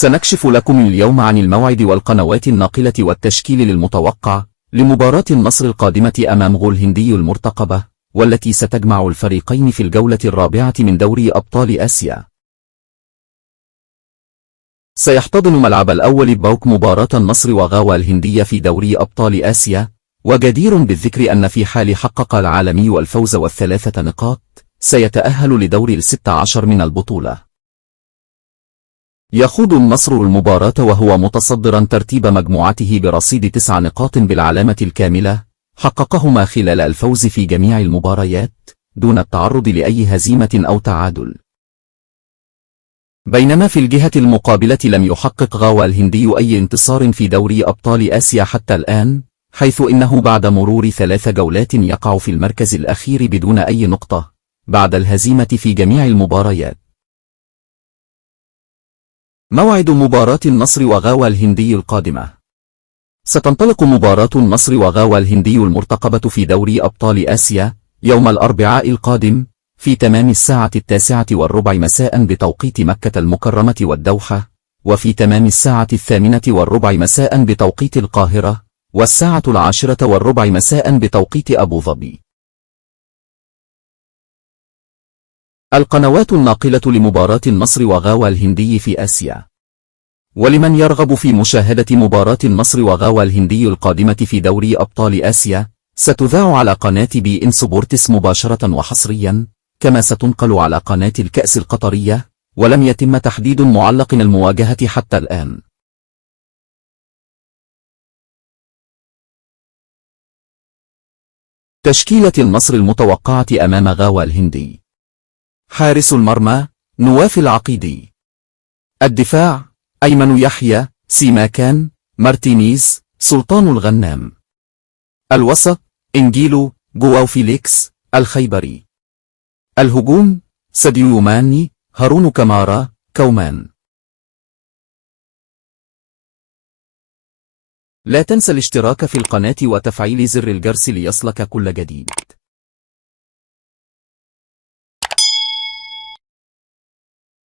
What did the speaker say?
سنكشف لكم اليوم عن الموعد والقنوات الناقلة والتشكيل المتوقع لمباراة النصر القادمة أمام غول هندي المرتقبة، والتي ستجمع الفريقين في الجولة الرابعة من دوري أبطال آسيا. سيحتضن ملعب الأول بوك مباراة النصر وغاوا الهندية في دوري أبطال آسيا، وجدير بالذكر أن في حال حقق العالمي الفوز والثلاثة نقاط سيتأهل لدور ال16 من البطولة. يخوض النصر المباراة وهو متصدرا ترتيب مجموعته برصيد 9 نقاط بالعلامة الكاملة، حققهما خلال الفوز في جميع المباريات دون التعرض لأي هزيمة أو تعادل. بينما في الجهة المقابلة لم يحقق غاوا الهندي أي انتصار في دوري أبطال آسيا حتى الآن، حيث إنه بعد مرور 3 جولات يقع في المركز الأخير بدون أي نقطة بعد الهزيمة في جميع المباريات. موعد مباراة النصر وغاوا الهندي القادمة. ستنطلق مباراة النصر وغاوا الهندي المرتقبة في دوري أبطال آسيا يوم الأربعاء القادم في تمام 9:15 مساء بتوقيت مكة المكرمة والدوحة، وفي تمام 8:08 مساء بتوقيت القاهرة، و10:10 مساء بتوقيت أبو ظبي. القنوات الناقلة لمباراة النصر وغاوا الهندي في آسيا. ولمن يرغب في مشاهدة مباراة النصر وغاوا الهندي القادمة في دوري أبطال آسيا، ستذاع على قناة بي إن سبورتس مباشرة وحصريا، كما ستنقل على قناة الكأس القطرية، ولم يتم تحديد معلق المواجهة حتى الآن. تشكيلة النصر المتوقعة أمام غاوا الهندي: حارس المرمى نواف العقيدي. الدفاع: أيمن يحيى، سيماكان، مارتينيز، سلطان الغنام. الوسط: إنجيلو، جواو فيليكس، الخيبري. الهجوم: ساديو ماني، هارون كمارا، كومان. لا تنسى الاشتراك في القناة وتفعيل زر الجرس ليصلك كل جديد.